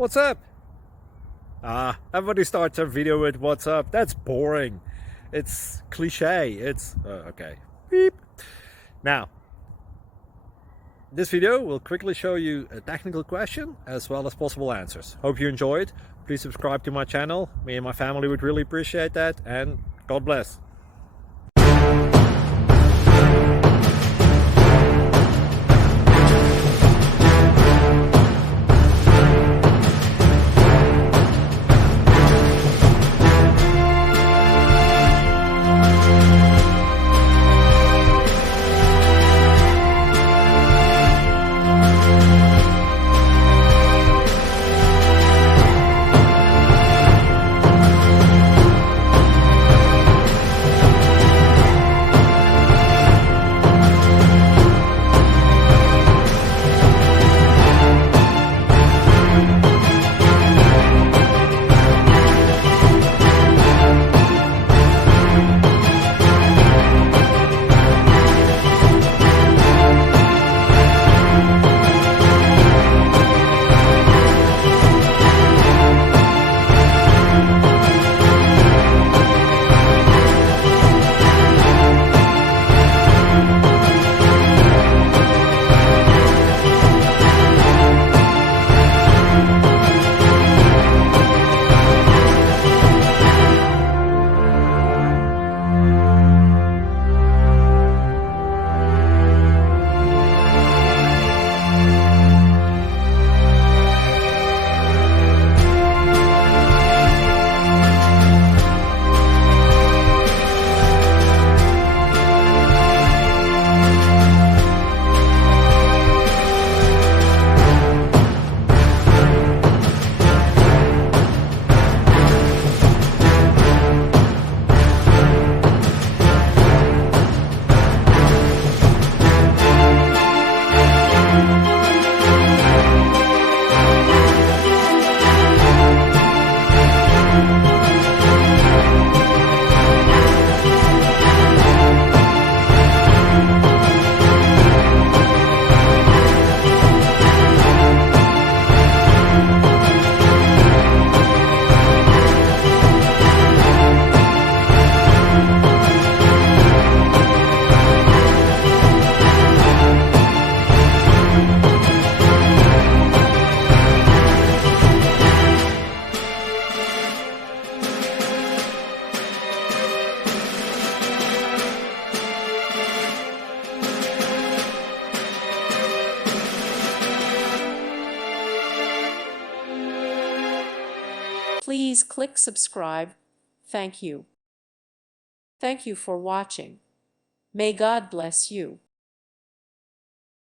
What's up? Everybody starts a video with what's up. That's boring. It's cliche. It's okay. Beep. Now, this video will quickly show you a technical question as well as possible answers. Hope you enjoyed. Please subscribe to my channel. Me and my family would really appreciate that, and God bless. Please click subscribe. Thank you. Thank you for watching. May God bless you.